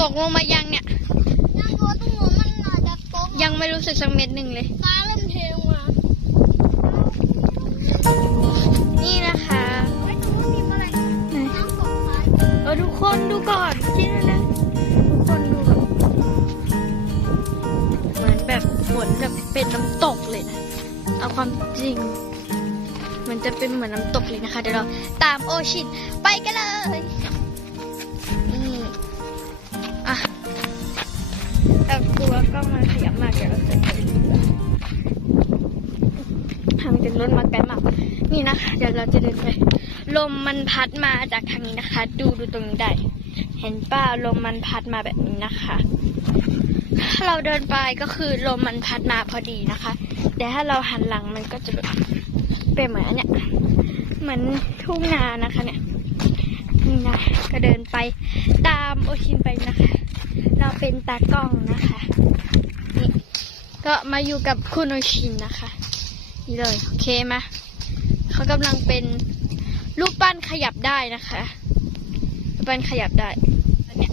ตกลงมายังเนี่ยนั่งรถตรงนู้นมันอาจจะตกยังไม่รู้สึกสักเม็ดหนึ่งเลย ฟ้าเริ่มเทลงมานี่นะคะไอ้ตรงนู้นมีอะไรน้ำตกท้ายเออทุกคนดูก่อนคิดนะทุกคนดูแบบเหมือนแบบฝนแบบเป็นน้ำตกเลยนะ เอาความจริง มันจะเป็นเหมือนน้ำตกเลยนะคะ เดี๋ยวเราตามโอชินไปกันเลย ล้องมันขยับมากเดี๋ยวเราจะทางเป็นรถมาไกลมาก นี่นะคะ เดี๋ยวเราจะเดินไปลมมันพัดมาจากทางนี้นะคะ ดูดูตรงนี้ได้ เห็นป้าลมมันพัดมาแบบนี้นะคะ ถ้าเราเดินไปก็คือลมมันพัดมาพอดีนะคะ แต่ถ้าเราหันหลังมันก็จะแบบเป็นเหมือนอันเนี้ยเหมือนทุ่งนานะคะเนี่ยนี่นะก็เดินไปตามโอชินไปนะ เป็นตากล้องนะคะนี่ก็มาอยู่กับคุณโอชินนะคะ นี่เลยโอเคมาเขากำลังเป็นรูปปั้นขยับได้นะคะรูปปั้นขยับได้เนี้ย